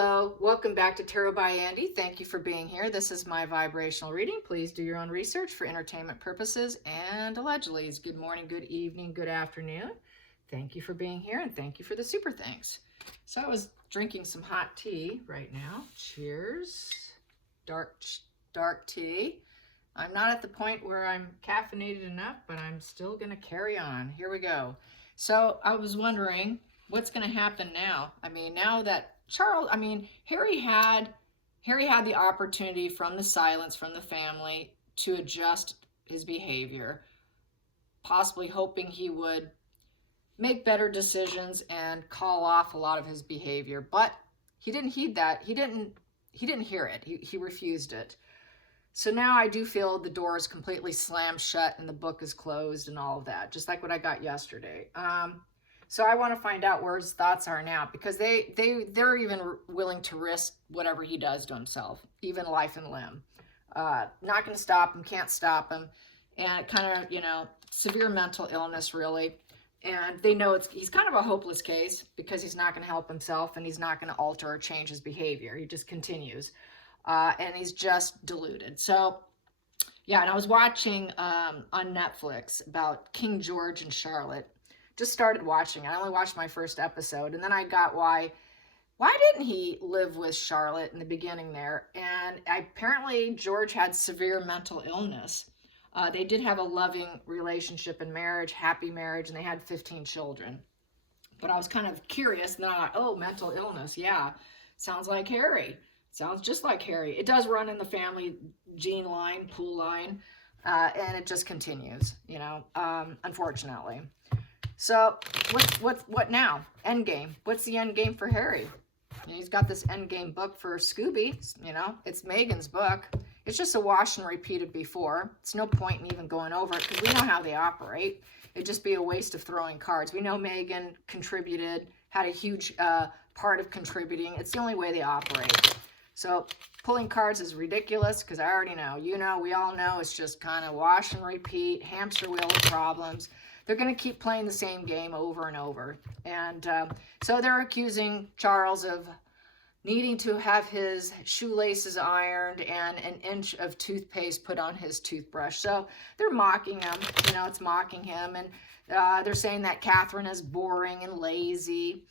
Hello, welcome back to Tarot by Andy. Thank you for being here. This is my vibrational reading. Please do your own research for entertainment purposes and allegedly. Good morning, good evening, good afternoon. Thank you for being here and thank you for the super thanks. So I was drinking some hot tea right now. Cheers. Dark tea. I'm not at the point where I'm caffeinated enough, but I'm still going to carry on. Here we go. So I was wondering what's going to happen now. I mean, now that Harry had the opportunity from the silence from the family to adjust his behavior, possibly hoping he would make better decisions and call off a lot of his behavior, but he didn't heed that. He didn't hear it. He refused it. So now I do feel the door is completely slammed shut and the book is closed and all of that, just like what I got yesterday. So I want to find out where his thoughts are now, because they're even willing to risk whatever he does to himself, even life and limb. Not going to stop him, can't stop him, and kind of, severe mental illness, really. And they know he's kind of a hopeless case because he's not going to help himself and he's not going to alter or change his behavior. He just continues. And he's just deluded. So, yeah, and I was watching on Netflix about King George and Charlotte. Just started watching. I only watched my first episode, and then I got why didn't he live with Charlotte in the beginning there? And apparently George had severe mental illness. They did have a loving relationship and marriage, happy marriage, and they had 15 children. But I was kind of curious, and then I thought, oh, mental illness, yeah, sounds like Harry. Sounds just like Harry. It does run in the family gene line, pool line, and it just continues, unfortunately. So what now? Endgame. What's the end game for Harry? He's got this endgame book for Scooby. It's Megan's book. It's just a wash and repeated before. It's no point in even going over it because we know how they operate. It'd just be a waste of throwing cards. We know Megan contributed, had a huge part of contributing. It's the only way they operate. So pulling cards is ridiculous because I already know. We all know it's just kind of wash and repeat, hamster wheel of problems. They're going to keep playing the same game over and over. And so they're accusing Charles of needing to have his shoelaces ironed and an inch of toothpaste put on his toothbrush. So they're mocking him. It's mocking him. And they're saying that Catherine is boring and lazy.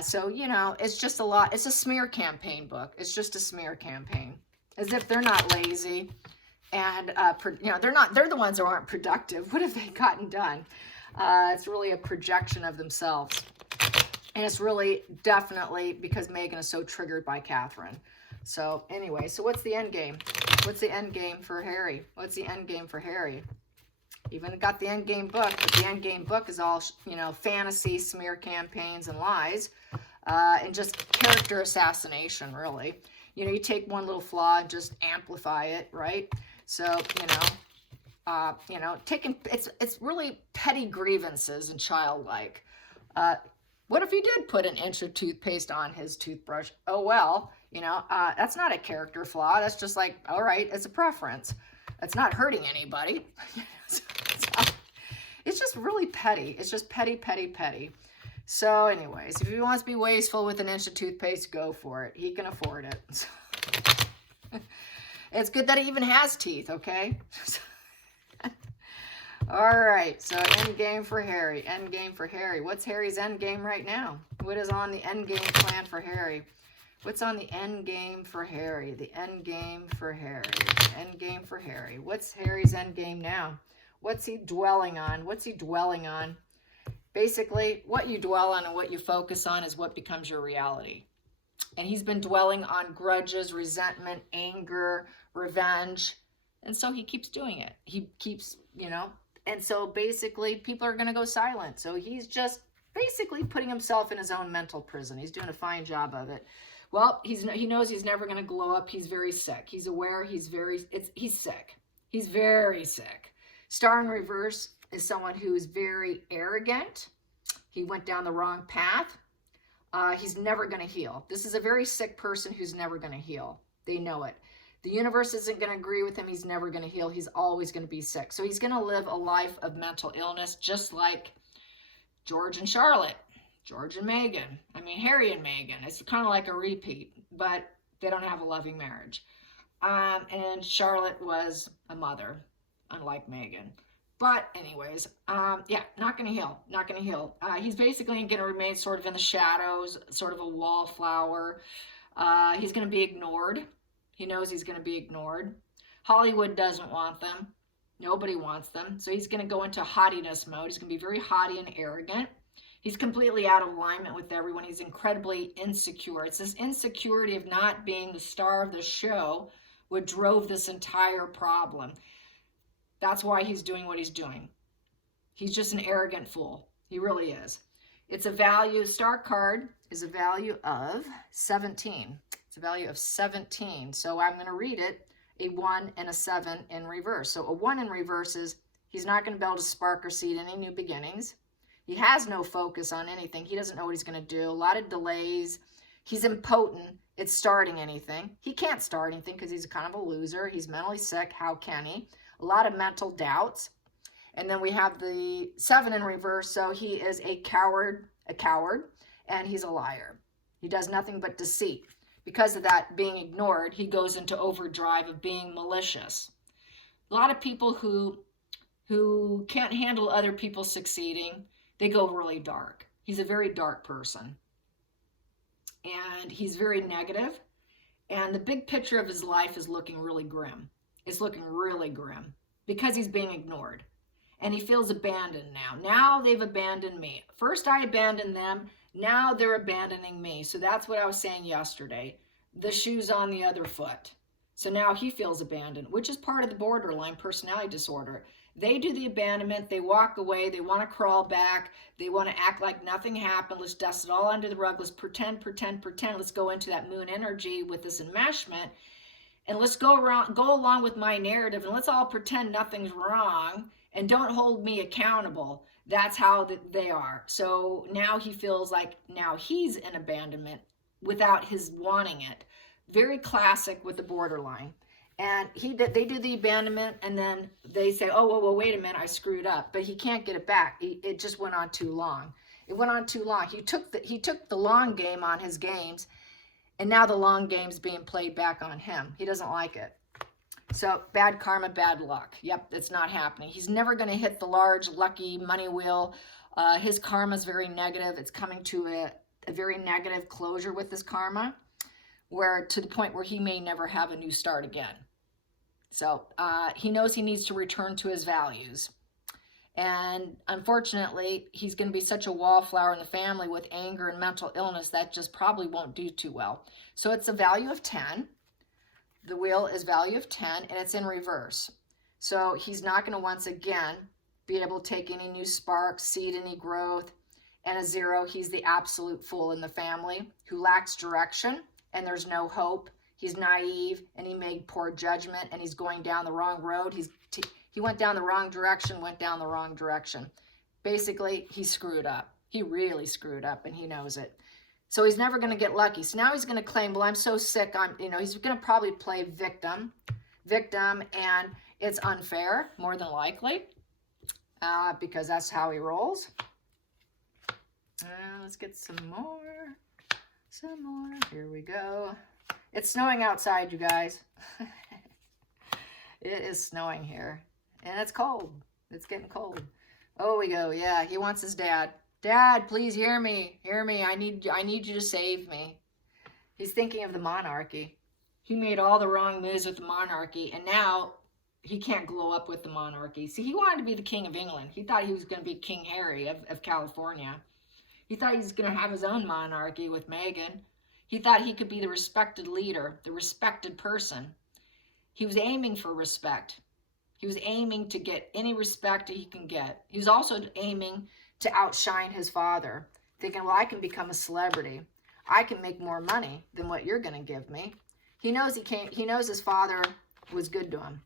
So, it's just a lot. It's a smear campaign book. It's just a smear campaign. As if they're not lazy. And, they're the ones who aren't productive. What have they gotten done? It's really a projection of themselves. And it's really definitely because Megan is so triggered by Catherine. So anyway, so what's the end game? What's the end game for Harry? What's the end game for Harry? Even got the end game book, but the end game book is all, fantasy, smear campaigns and lies, and just character assassination, really. You take one little flaw and just amplify it, right? So, it's really petty grievances and childlike. What if he did put an inch of toothpaste on his toothbrush? Oh, well, that's not a character flaw. That's just like, all right, it's a preference. It's not hurting anybody. It's just really petty. It's just petty, petty, petty. So anyways, if he wants to be wasteful with an inch of toothpaste, go for it. He can afford it. It's good that he even has teeth, okay? All right, so end game for Harry. End game for Harry. What's Harry's end game right now? What is on the end game plan for Harry? What's on the end game for Harry? The end game for Harry. End game for Harry. What's Harry's end game now? What's he dwelling on? What's he dwelling on? Basically, what you dwell on and what you focus on is what becomes your reality. And he's been dwelling on grudges, resentment, anger, revenge. And so he keeps doing it. He keeps, and so basically people are going to go silent. So he's just basically putting himself in his own mental prison. He's doing a fine job of it. Well, he knows he's never going to glow up. He's very sick. He's aware he's sick. He's very sick. Star in reverse is someone who is very arrogant. He went down the wrong path. He's never going to heal. This is a very sick person who's never going to heal. They know it. The universe isn't going to agree with him. He's never going to heal. He's always going to be sick. So he's going to live a life of mental illness, just like George and Charlotte. George and Meghan. I mean, Harry and Meghan. It's kind of like a repeat, but they don't have a loving marriage. And Charlotte was a mother, unlike Meghan. But anyways, yeah, not going to heal, not going to heal. He's basically going to remain sort of in the shadows, sort of a wallflower. He's going to be ignored. He knows he's going to be ignored. Hollywood doesn't want them. Nobody wants them. So he's going to go into haughtiness mode. He's going to be very haughty and arrogant. He's completely out of alignment with everyone. He's incredibly insecure. It's this insecurity of not being the star of the show what drove this entire problem. That's why he's doing what he's doing. He's just an arrogant fool. He really is. It's a value, star card is a value of 17. It's a value of 17. So I'm going to read it, a 1 and a 7 in reverse. So a 1 in reverse is he's not going to be able to spark or seed any new beginnings. He has no focus on anything. He doesn't know what he's going to do. A lot of delays. He's impotent at starting anything. He can't start anything because he's kind of a loser. He's mentally sick. How can he? A lot of mental doubts. And then we have the 7 in reverse. So he is a coward, and he's a liar. He does nothing but deceit. Because of that being ignored, he goes into overdrive of being malicious. A lot of people who can't handle other people succeeding, they go really dark. He's a very dark person. And he's very negative. And the big picture of his life is looking really grim. It's looking really grim because he's being ignored. And he feels abandoned now. Now they've abandoned me. First I abandoned them. Now they're abandoning me. So that's what I was saying yesterday. The shoe's on the other foot. So now he feels abandoned, which is part of the borderline personality disorder. They do the abandonment. They walk away. They want to crawl back. They want to act like nothing happened. Let's dust it all under the rug. Let's pretend. Let's go into that moon energy with this enmeshment. And let's go along with my narrative, and let's all pretend nothing's wrong and don't hold me accountable. That's how they are. So now he feels like now he's in abandonment without his wanting it. Very classic with the borderline. And they do the abandonment, and then they say, oh, well, wait a minute, I screwed up. But he can't get it back. It just went on too long. It went on too long. He took the long game on his games, and now the long game's being played back on him. He doesn't like it. So bad karma, bad luck. Yep, it's not happening. He's never going to hit the large, lucky money wheel. His karma's very negative. It's coming to a very negative closure with his karma, where to the point where he may never have a new start again. So he knows he needs to return to his values. And unfortunately, he's going to be such a wallflower in the family with anger and mental illness that just probably won't do too well. So it's a value of 10. The wheel is value of 10, and it's in reverse. So he's not going to once again be able to take any new sparks, seed any growth. And a 0, he's the absolute fool in the family who lacks direction, and there's no hope. He's naive, and he made poor judgment, and he's going down the wrong road. He went down the wrong direction, Basically, he screwed up. He really screwed up, and he knows it. So he's never going to get lucky. So now he's going to claim, well, I'm so sick. He's going to probably play victim, and it's unfair, more than likely, because that's how he rolls. Let's get some more. Here we go. It's snowing outside, you guys. It is snowing here. And it's cold. It's getting cold. Oh, we go. Yeah, he wants his dad. Dad, please hear me. Hear me. I need you to save me. He's thinking of the monarchy. He made all the wrong moves with the monarchy, and now he can't glow up with the monarchy. See, he wanted to be the King of England. He thought he was going to be King Harry of California. He thought he was going to have his own monarchy with Meghan. He thought he could be the respected leader, the respected person. He was aiming for respect. He was aiming to get any respect he can get. He was also aiming to outshine his father, thinking, well, I can become a celebrity. I can make more money than what you're going to give me. He knows his father was good to him.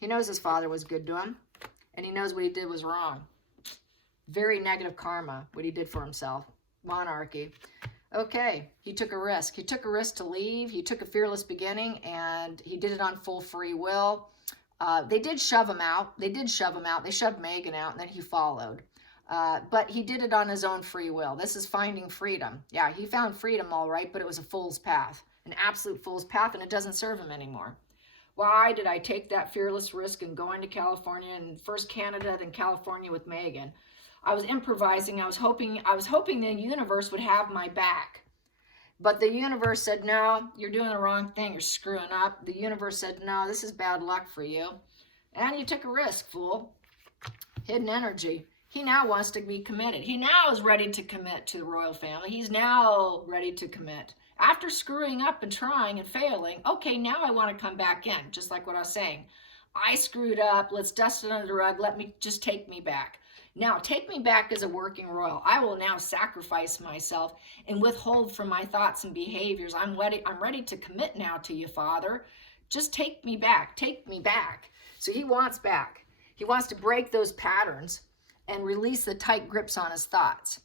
He knows his father was good to him, and he knows what he did was wrong. Very negative karma, what he did for himself. Monarchy. Okay, he took a risk. He took a risk to leave. He took a fearless beginning, and he did it on full free will. They did shove him out. They shoved Meghan out, and then he followed. But he did it on his own free will. This is finding freedom. Yeah, he found freedom all right, but it was a fool's path, an absolute fool's path, and it doesn't serve him anymore. Why did I take that fearless risk in going to California, and first Canada, then California with Megan? I was improvising. I was hoping the universe would have my back. But the universe said, no, you're doing the wrong thing. You're screwing up. The universe said, no, this is bad luck for you. And you took a risk, fool. Hidden energy. He now wants to be committed. He now is ready to commit to the royal family. He's now ready to commit. After screwing up and trying and failing, okay, now I want to come back in, just like what I was saying. I screwed up. Let's dust it under the rug. Just take me back. Now, take me back as a working royal. I will now sacrifice myself and withhold from my thoughts and behaviors. I'm ready to commit now to you, Father. Just take me back. Take me back. So he wants back. He wants to break those patterns and release the tight grips on his thoughts.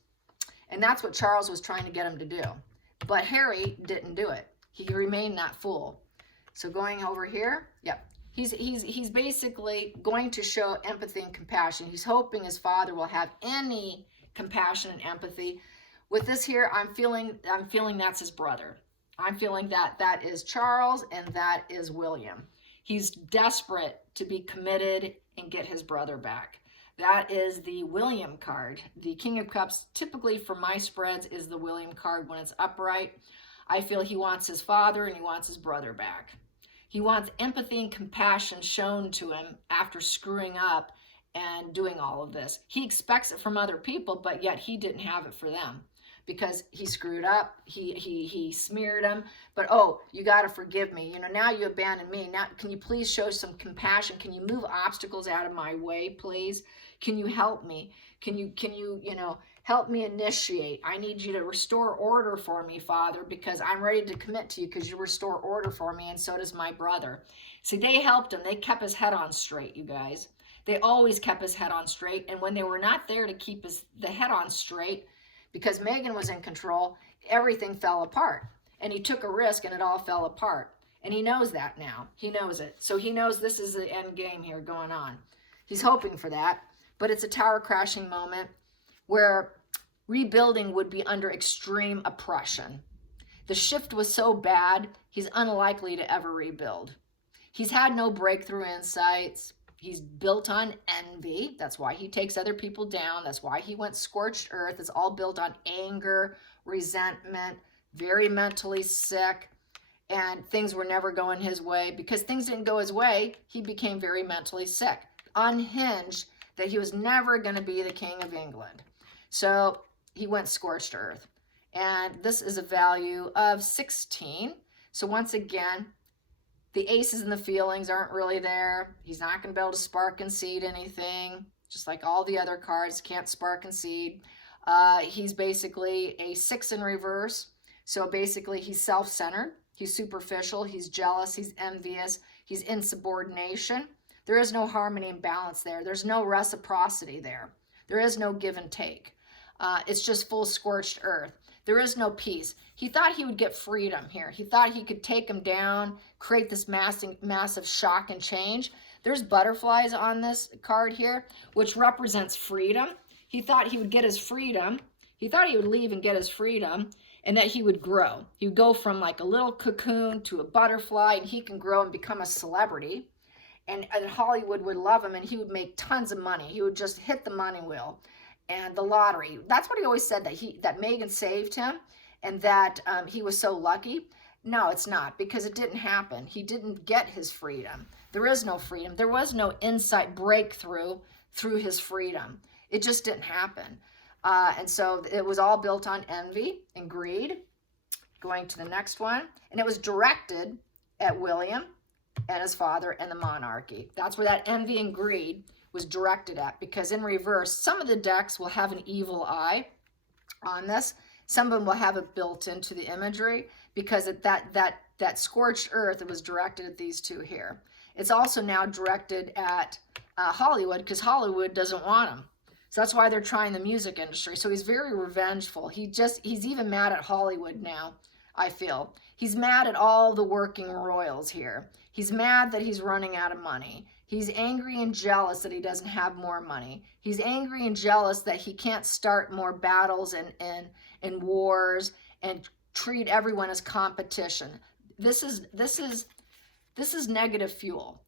And that's what Charles was trying to get him to do. But Harry didn't do it. He remained that fool. So going over here, yep. He's basically going to show empathy and compassion. He's hoping his father will have any compassion and empathy. With this here, I'm feeling that's his brother. I'm feeling that is Charles and that is William. He's desperate to be committed and get his brother back. That is the William card. The King of Cups, typically for my spreads, is the William card when it's upright. I feel he wants his father and he wants his brother back. He wants empathy and compassion shown to him after screwing up and doing all of this. He expects it from other people, but yet he didn't have it for them because he screwed up. He smeared them. But, oh, you got to forgive me. You know, now you abandoned me. Now, can you please show some compassion? Can you move obstacles out of my way, please? Can you help me? Can you help me initiate? I need you to restore order for me, Father, because I'm ready to commit to you because you restore order for me, and so does my brother. See, they helped him. They kept his head on straight, you guys. They always kept his head on straight, and when they were not there to keep the head on straight, because Megan was in control, everything fell apart. And he took a risk, and it all fell apart. And he knows that now. He knows it. So he knows this is the end game here going on. He's hoping for that, but it's a tower crashing moment where rebuilding would be under extreme oppression. The shift was so bad, he's unlikely to ever rebuild. He's had no breakthrough insights. He's built on envy. That's why he takes other people down. That's why he went scorched earth. It's all built on anger, resentment, very mentally sick, and things were never going his way. Because things didn't go his way, he became very mentally sick, unhinged, that he was never going to be the King of England. So he went scorched earth. And this is a value of 16. So once again, the aces and the feelings aren't really there. He's not going to be able to spark and seed anything. Just like all the other cards, can't spark and seed. He's basically a 6 in reverse. So basically he's self-centered. He's superficial. He's jealous. He's envious. He's insubordination. There is no harmony and balance there. There's no reciprocity there. There is no give and take. It's just full scorched earth. There is no peace. He thought he would get freedom here. He thought he could take him down, create this massive shock and change. There's butterflies on this card here, which represents freedom. He thought he would get his freedom. He thought he would leave and get his freedom, and that he would grow. He would go from like a little cocoon to a butterfly, and he can grow and become a celebrity. And Hollywood would love him, and he would make tons of money. He would just hit the money wheel and the lottery. That's what he always said, that Megan saved him and that he was so lucky. No, it's not, because it didn't happen. He didn't get his freedom. There is no freedom. There was no insight breakthrough through his freedom. It just didn't happen. And so it was all built on envy and greed. Going to the next one. And it was directed at William and his father and the monarchy. That's where that envy and greed was directed at, because in reverse, some of the decks will have an evil eye on this. Some of them will have it built into the imagery, because that scorched earth, it was directed at these two here. It's also now directed at Hollywood, because Hollywood doesn't want him. So that's why they're trying the music industry. So he's very revengeful. He's even mad at Hollywood now I feel. He's mad at all the working royals here. He's mad that he's running out of money. He's angry and jealous that he doesn't have more money. He's angry and jealous that he can't start more battles and wars and treat everyone as competition. This is negative fuel.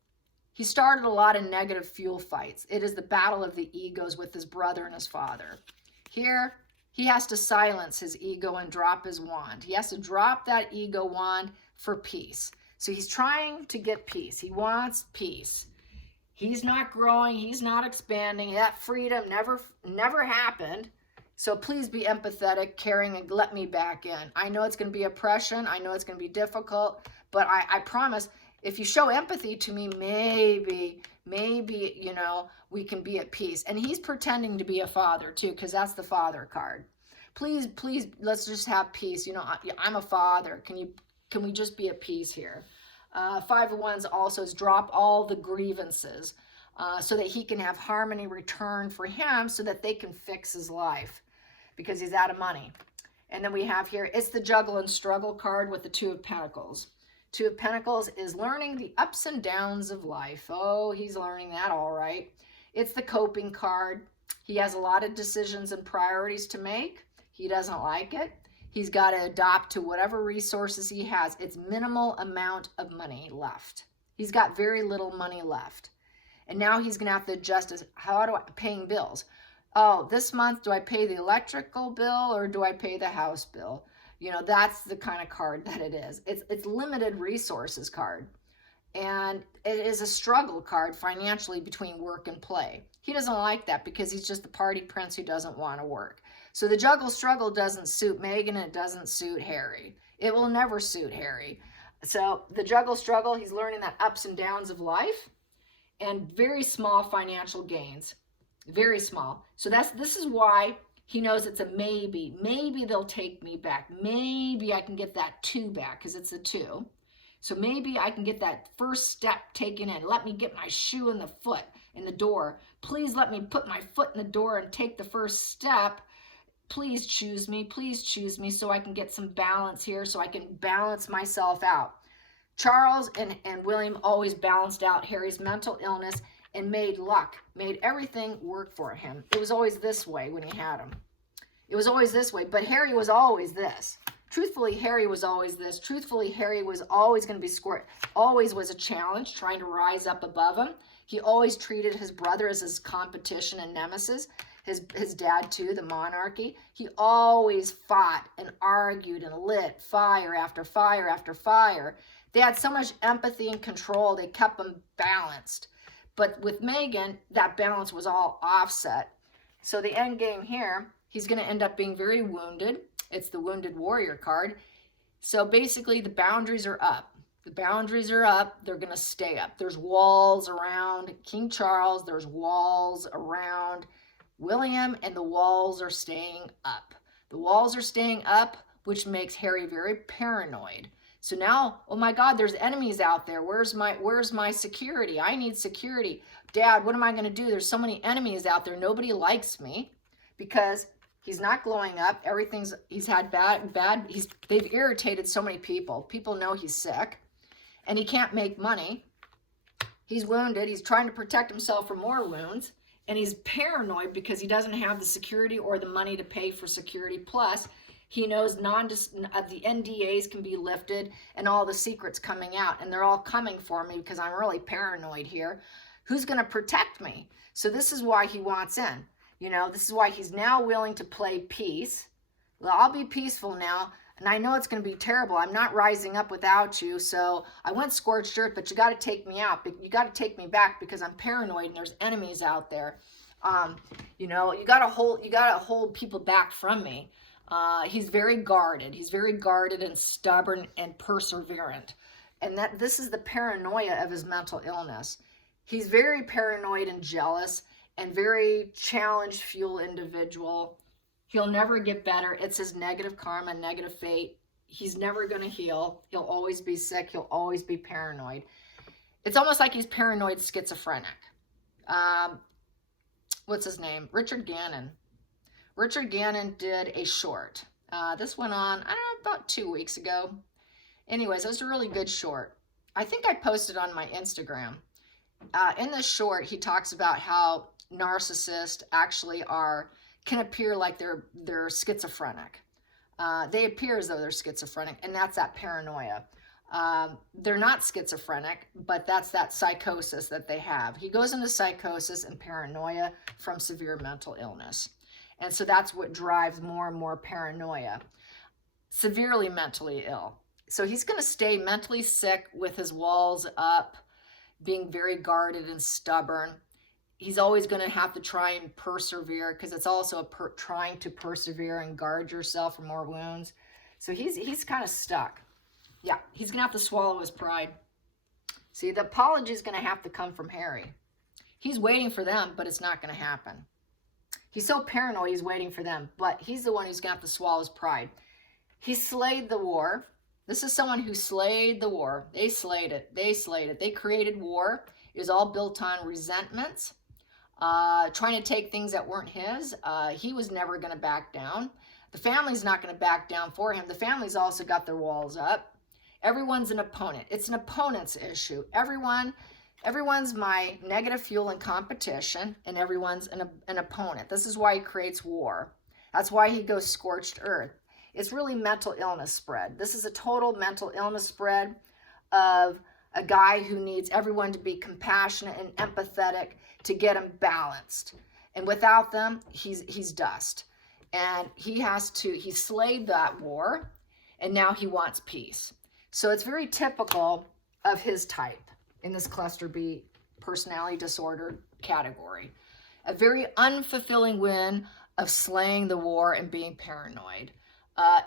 He started a lot of negative fuel fights. It is the battle of the egos with his brother and his father. Here, he has to silence his ego and drop his wand. He has to drop that ego wand for peace. So he's trying to get peace. He wants peace. He's not growing. He's not expanding. That freedom never happened. So please be empathetic, caring, and let me back in. I know it's going to be oppression. I know it's going to be difficult. But I promise, if you show empathy to me, maybe, you know, we can be at peace. And he's pretending to be a father too, because that's the father card. Please, let's just have peace. You know, I'm a father. Can we just be at peace here? Five of Wands also is drop all the grievances so that he can have harmony return for him so that they can fix his life because he's out of money. And then we have here, it's the juggle and struggle card with the Two of Pentacles. Two of Pentacles is learning the ups and downs of life. Oh, he's learning that all right. It's the coping card. He has a lot of decisions and priorities to make. He doesn't like it. He's got to adopt to whatever resources he has. It's minimal amount of money left. He's got very little money left. And now he's going to have to adjust as paying bills. Oh, this month, do I pay the electrical bill or do I pay the house bill? You know, that's the kind of card that it is. It's limited resources card. And it is a struggle card financially between work and play. He doesn't like that because he's just the party prince who doesn't want to work. So the juggle struggle doesn't suit Megan and it doesn't suit Harry. It will never suit Harry. So the juggle struggle, he's learning that ups and downs of life and very small financial gains. Very small. So this is why he knows it's a maybe. Maybe they'll take me back. Maybe I can get that 2 back because it's a 2. So maybe I can get that first step taken in. Let me get my shoe in the door. Please let me put my foot in the door and take the first step. Please choose me so I can get some balance here, so I can balance myself out. Charles and William always balanced out Harry's mental illness and made everything work for him. It was always this way when he had him. It was always this way, but Harry was always this. Truthfully, Harry was always this. Truthfully, Harry was always going to be Scorched. Always was a challenge, trying to rise up above him. He always treated his brother as his competition and nemesis. His dad too, the monarchy. He always fought and argued and lit fire after fire after fire. They had so much empathy and control, they kept him balanced. But with Megan, that balance was all offset. So the end game here, he's going to end up being very wounded. It's the Wounded Warrior card. So basically the boundaries are up. The boundaries are up. They're going to stay up. There's walls around King Charles. There's walls around William, and the walls are staying up. The walls are staying up, which makes Harry very paranoid. So now, oh my God, there's enemies out there. Where's my security? I need security. Dad, what am I going to do? There's so many enemies out there. Nobody likes me because he's not glowing up. He's had they've irritated so many people. People know he's sick and he can't make money. He's wounded. He's trying to protect himself from more wounds. And he's paranoid because he doesn't have the security or the money to pay for security. Plus, he knows the NDAs can be lifted and all the secrets coming out. And they're all coming for me because I'm really paranoid here. Who's going to protect me? So this is why he wants in. You know, this is why he's now willing to play peace. Well, I'll be peaceful now. And I know it's going to be terrible. I'm not rising up without you. So I went scorched earth, but you got to take me out. You got to take me back because I'm paranoid and there's enemies out there. You know, you got to hold people back from me. He's very guarded. He's very guarded and stubborn and perseverant. And this is the paranoia of his mental illness. He's very paranoid and jealous and very challenge fuel individual. He'll never get better. It's his negative karma, negative fate. He's never going to heal. He'll always be sick. He'll always be paranoid. It's almost like he's paranoid schizophrenic. What's his name? Richard Gannon. Richard Gannon did a short. This went on, I don't know, about 2 weeks ago. Anyways, it was a really good short. I think I posted on my Instagram. In this short, he talks about how narcissists actually can appear like they're schizophrenic. They appear as though they're schizophrenic, and that's that paranoia. They're not schizophrenic, but that's that psychosis that they have. He goes into psychosis and paranoia from severe mental illness. And so that's what drives more and more paranoia. Severely mentally ill. So he's going to stay mentally sick with his walls up, being very guarded and stubborn. He's always going to have to try and persevere, because it's also trying to persevere and guard yourself from more wounds. So he's kind of stuck. Yeah, he's going to have to swallow his pride. See, the apology is going to have to come from Harry. He's waiting for them, but it's not going to happen. He's so paranoid, he's waiting for them, but he's the one who's going to have to swallow his pride. He slayed the war. This is someone who slayed the war. They slayed it. They slayed it. They created war. It was all built on resentments, trying to take things that weren't his. He was never going to back down. The family's not going to back down for him. The family's also got their walls up. Everyone's an opponent. It's an opponent's issue. Everyone's my negative fuel in competition, and everyone's an opponent. This is why he creates war. That's why he goes scorched earth. It's really mental illness spread. This is a total mental illness spread of a guy who needs everyone to be compassionate and empathetic to get him balanced. And without them, he's dust. And he slayed that war, and now he wants peace. So it's very typical of his type in this cluster B personality disorder category. A very unfulfilling win of slaying the war and being paranoid.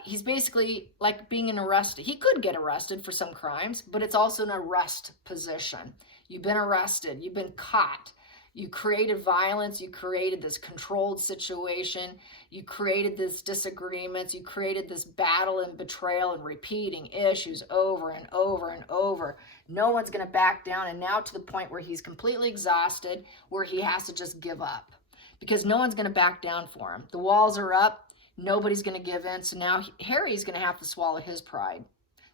He's basically like being arrested. He could get arrested for some crimes, but it's also an arrest position. You've been arrested. You've been caught. You created violence. You created this controlled situation. You created this disagreements. You created this battle and betrayal and repeating issues over and over and over. No one's going to back down. And now to the point where he's completely exhausted, where he has to just give up because no one's going to back down for him. The walls are up. Nobody's going to give in. So now Harry's going to have to swallow his pride.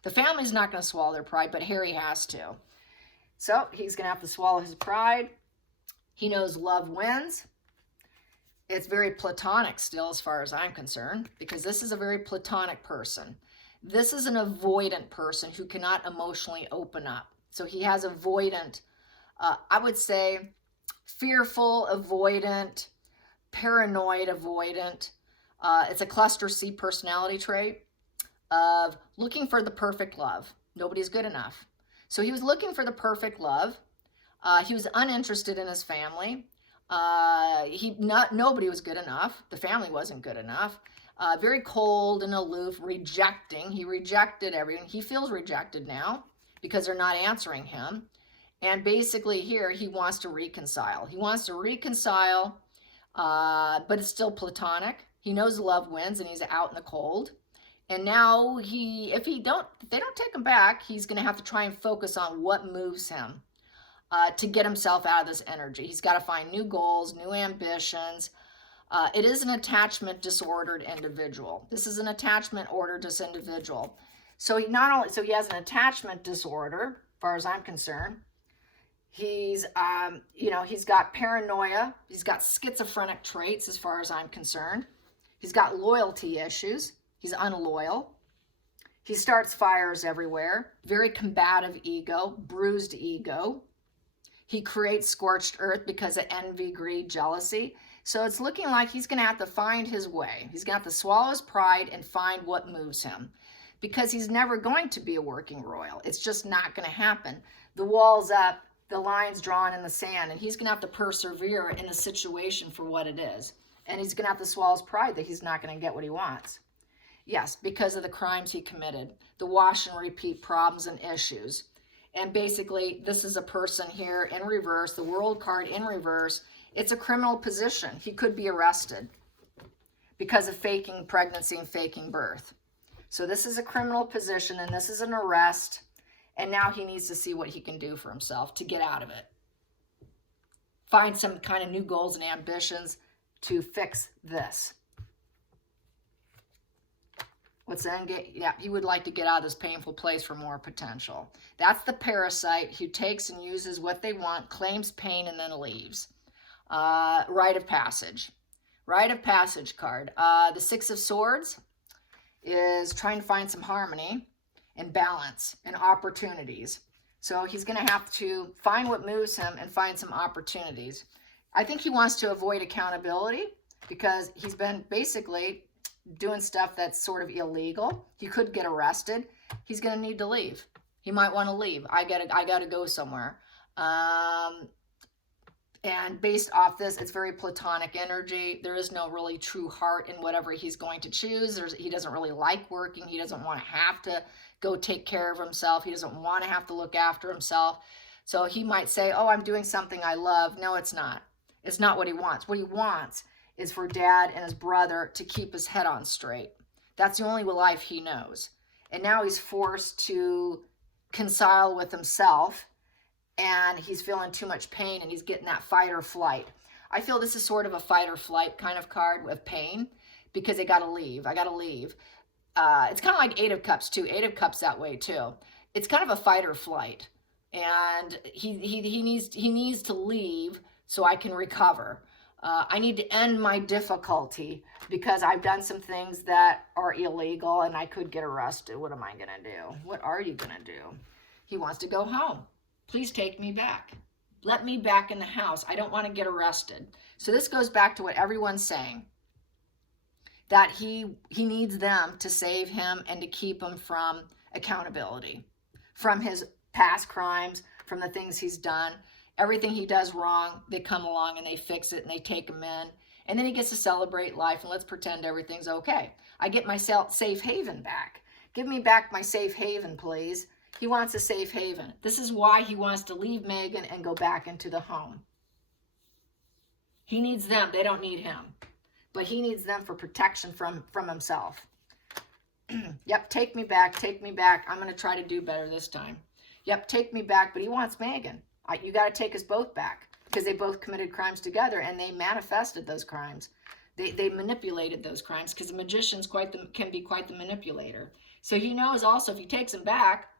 The family's not going to swallow their pride, but Harry has to. So he's going to have to swallow his pride. He knows love wins. It's very platonic still as far as I'm concerned, because this is a very platonic person. This is an avoidant person who cannot emotionally open up. So he has avoidant, I would say fearful avoidant, paranoid avoidant. It's a cluster C personality trait of looking for the perfect love. Nobody's good enough. So he was looking for the perfect love. He was uninterested in his family. Nobody was good enough. The family wasn't good enough. Very cold and aloof, rejecting. He rejected everything. He feels rejected now because they're not answering him. And basically here he wants to reconcile. He wants to reconcile, but it's still platonic. He knows love wins and he's out in the cold. And now if they don't take him back, he's going to have to try and focus on what moves him. To get himself out of this energy. He's got to find new goals, new ambitions. It is an attachment disordered individual. This is an attachment disordered individual. So he has an attachment disorder, as far as I'm concerned. He's got paranoia. He's got schizophrenic traits, as far as I'm concerned. He's got loyalty issues. He's unloyal. He starts fires everywhere. Very combative ego, bruised ego. He creates scorched earth because of envy, greed, jealousy. So it's looking like he's going to have to find his way. He's going to have to swallow his pride and find what moves him, because he's never going to be a working royal. It's just not going to happen. The wall's up, the line's drawn in the sand, and he's going to have to persevere in the situation for what it is. And he's going to have to swallow his pride that he's not going to get what he wants. Yes, because of the crimes he committed, the wash and repeat problems and issues. And basically, this is a person here in reverse, the world card in reverse. It's a criminal position. He could be arrested because of faking pregnancy and faking birth. So this is a criminal position, and this is an arrest. And now he needs to see what he can do for himself to get out of it. Find some kind of new goals and ambitions to fix this. What's the end game? Yeah, he would like to get out of this painful place for more potential. That's the parasite who takes and uses what they want, claims pain, and then leaves. Rite of passage. Rite of passage card. The Six of Swords is trying to find some harmony and balance and opportunities. So he's going to have to find what moves him and find some opportunities. I think he wants to avoid accountability because he's been basically doing stuff that's sort of illegal. He could get arrested. He's going to need to leave. He might want to leave. I gotta go somewhere. And based off this, it's very platonic energy. There is no really true heart in whatever he's going to choose. He doesn't really like working. He doesn't want to have to go take care of himself. He doesn't want to have to look after himself. So he might say, oh, I'm doing something I love. No, it's not. It's not what he wants. What he wants is for dad and his brother to keep his head on straight. That's the only life he knows. And now he's forced to reconcile with himself, and he's feeling too much pain, and he's getting that fight or flight. I feel this is sort of a fight or flight kind of card with pain because I gotta leave. It's kind of like Eight of Cups too. Eight of Cups that way too. It's kind of a fight or flight, and he needs to leave so I can recover. I need to end my difficulty because I've done some things that are illegal and I could get arrested. What am I gonna do? What are you gonna do? He wants to go home. Please take me back. Let me back in the house. I don't want to get arrested. So this goes back to what everyone's saying, that he needs them to save him and to keep him from accountability, from his past crimes, from the things he's done. Everything he does wrong, they come along and they fix it and they take him in. And then he gets to celebrate life and let's pretend everything's okay. I get my safe haven back. Give me back my safe haven, please. He wants a safe haven. This is why he wants to leave Megan and go back into the home. He needs them. They don't need him. But he needs them for protection from himself. Yep, take me back. Take me back. I'm going to try to do better this time. Yep, take me back. But he wants Megan. You got to take us both back because they both committed crimes together and they manifested those crimes. They manipulated those crimes because the magician's can be quite the manipulator. So he knows also if he takes him back,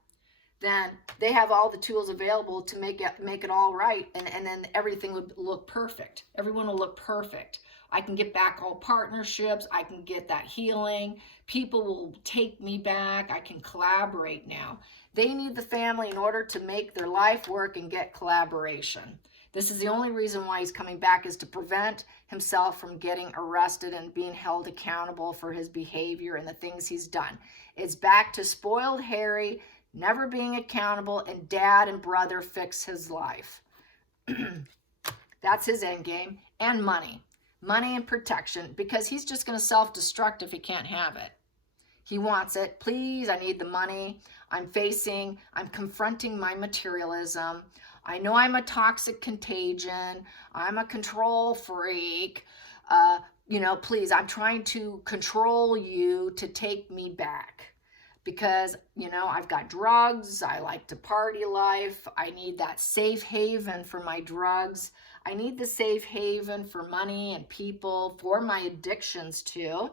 then they have all the tools available to make it all right, and then everything would look perfect. Everyone will look perfect. I can get back all partnerships. I can get that healing. People will take me back. I can collaborate now. They need the family in order to make their life work and get collaboration. This is the only reason why he's coming back, is to prevent himself from getting arrested and being held accountable for his behavior and the things he's done. It's back to spoiled Harry, never being accountable, and dad and brother fix his life. That's his end game. And money. Money and protection, because he's just going to self-destruct if he can't have it. He wants it. Please, I need the money. I'm confronting my materialism. I know I'm a toxic contagion. I'm a control freak. Please, I'm trying to control you to take me back. Because, I've got drugs. I like to party life. I need that safe haven for my drugs. I need the safe haven for money and people, for my addictions too.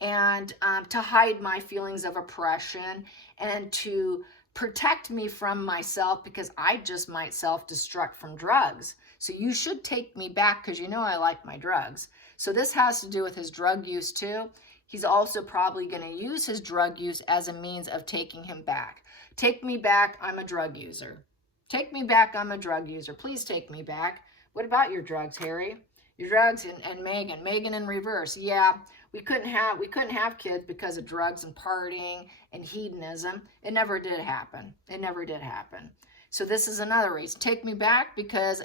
And to hide my feelings of oppression and to protect me from myself, because I just might self-destruct from drugs. So you should take me back because I like my drugs. So this has to do with his drug use too. He's also probably going to use his drug use as a means of taking him back. Take me back, I'm a drug user. Take me back, I'm a drug user. Please take me back. What about your drugs, Harry? Your drugs and Megan. Megan in reverse. Yeah, we couldn't have kids because of drugs and partying and hedonism. It never did happen. It never did happen. So this is another reason. Take me back because,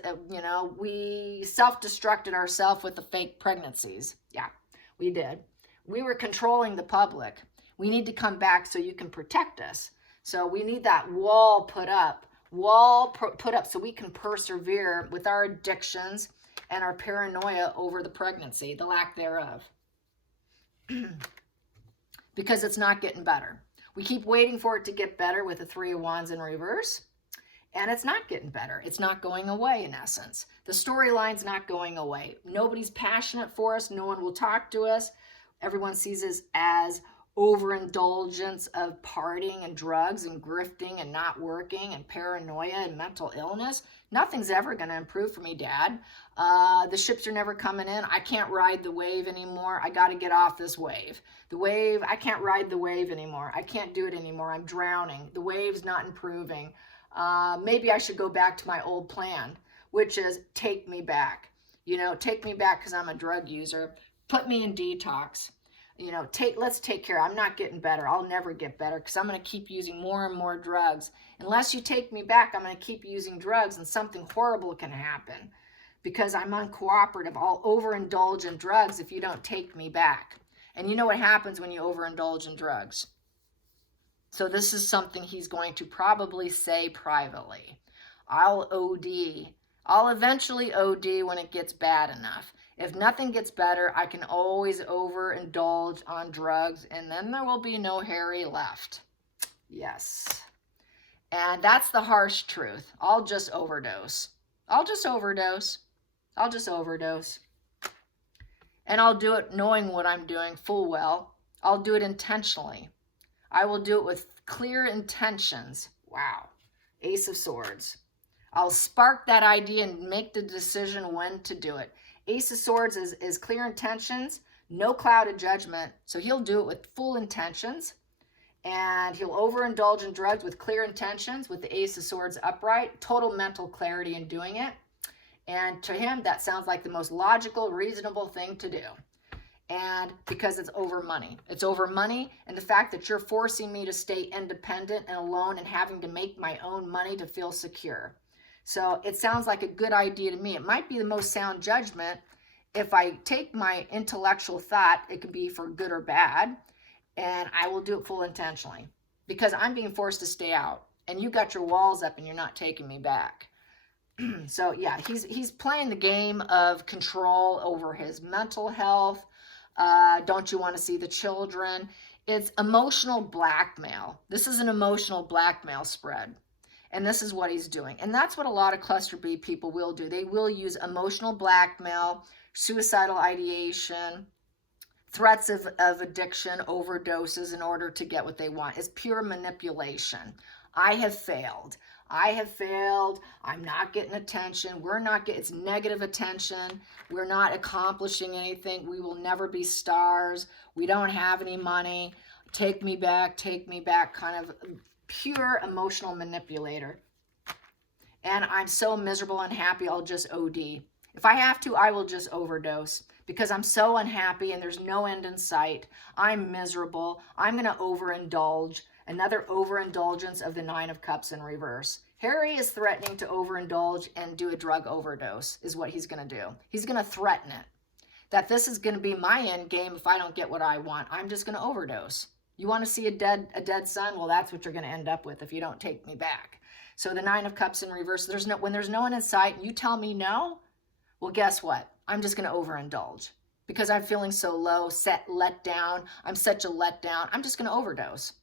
we self-destructed ourselves with the fake pregnancies. Yeah, we did. We were controlling the public. We need to come back so you can protect us. So we need that wall put up so we can persevere with our addictions and our paranoia over the pregnancy, the lack thereof. Because it's not getting better. We keep waiting for it to get better with the Three of Wands in reverse, and it's not getting better. It's not going away, in essence. The storyline's not going away. Nobody's passionate for us. No one will talk to us. Everyone sees us as overindulgence of partying and drugs and grifting and not working and paranoia and mental illness. Nothing's ever going to improve for me, Dad. The ships are never coming in. I can't ride the wave anymore. I got to get off this wave. The wave, I can't ride the wave anymore. I can't do it anymore. I'm drowning. The wave's not improving. Maybe I should go back to my old plan, which is take me back. You know, take me back because I'm a drug user. Put me in detox. You know, let's take care. I'm not getting better. I'll never get better because I'm going to keep using more and more drugs. Unless you take me back, I'm going to keep using drugs and something horrible can happen because I'm uncooperative. I'll overindulge in drugs if you don't take me back. And you know what happens when you overindulge in drugs? So this is something he's going to probably say privately. I'll OD. I'll eventually OD when it gets bad enough. If nothing gets better, I can always overindulge on drugs, and then there will be no Harry left. Yes. And that's the harsh truth. I'll just overdose. I'll just overdose. I'll just overdose. And I'll do it knowing what I'm doing full well. I'll do it intentionally. I will do it with clear intentions. Wow. Ace of Swords. I'll spark that idea and make the decision when to do it. Ace of Swords is clear intentions, no clouded judgment. So he'll do it with full intentions. And he'll overindulge in drugs with clear intentions with the Ace of Swords upright. Total mental clarity in doing it. And to him, that sounds like the most logical, reasonable thing to do. And because it's over money. It's over money and the fact that you're forcing me to stay independent and alone and having to make my own money to feel secure. So it sounds like a good idea to me. It might be the most sound judgment. If I take my intellectual thought, it could be for good or bad, and I will do it full intentionally because I'm being forced to stay out and you got your walls up and you're not taking me back. So yeah, he's playing the game of control over his mental health. Don't you want to see the children? It's emotional blackmail. This is an emotional blackmail spread. And this is what he's doing. And that's what a lot of cluster B people will do. They will use emotional blackmail, suicidal ideation, threats of addiction, overdoses in order to get what they want. It's pure manipulation. I have failed. I have failed. I'm not getting attention. We're not getting, it's negative attention. We're not accomplishing anything. We will never be stars. We don't have any money. Take me back, kind of pure emotional manipulator. And I'm so miserable and unhappy, I'll just OD. If I have to, I will just overdose because I'm so unhappy and there's no end in sight. I'm miserable. I'm going to overindulge. Another overindulgence of the Nine of Cups in reverse. Harry is threatening to overindulge and do a drug overdose is what he's going to do. He's going to threaten it. That this is going to be my end game if I don't get what I want. I'm just going to overdose. You want to see a dead son? Well, that's what you're going to end up with if you don't take me back. So the Nine of Cups in reverse, when there's no one in sight and you tell me no, well, guess what? I'm just going to overindulge because I'm feeling so low, let down. I'm such a letdown. I'm just going to overdose.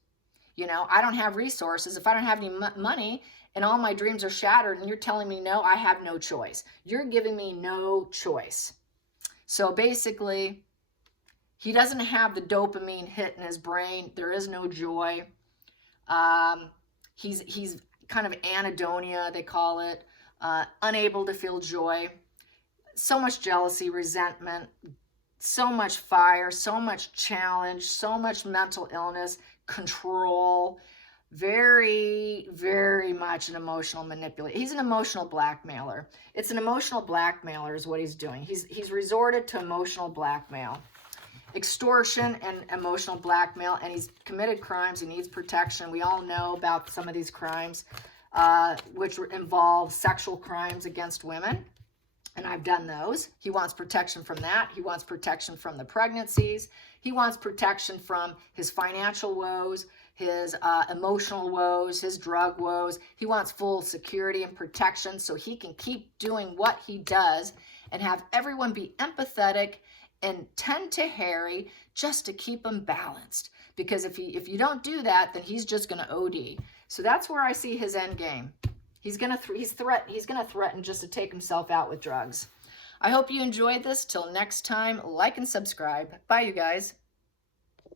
You know, I don't have resources. If I don't have any money and all my dreams are shattered and you're telling me no, I have no choice. You're giving me no choice. So basically, he doesn't have the dopamine hit in his brain. There is no joy. He's kind of anhedonia, they call it, unable to feel joy. So much jealousy, resentment, so much fire, so much challenge, so much mental illness, control. Very, very much an emotional manipulator. He's an emotional blackmailer. It's an emotional blackmailer is what he's doing. He's resorted to emotional blackmail. Extortion and emotional blackmail, and he's committed crimes. He needs protection. We all know about some of these crimes, which involve sexual crimes against women, and I've done those. He wants protection from that. He wants protection from the pregnancies. He wants protection from his financial woes, his emotional woes, his drug woes. He wants full security and protection so he can keep doing what he does and have everyone be empathetic and tend to Harry just to keep him balanced. Because if you don't do that, then he's just going to OD. So that's where I see his end game. He's going to threaten just to take himself out with drugs. I hope you enjoyed this. Till next time, like and subscribe. Bye, you guys.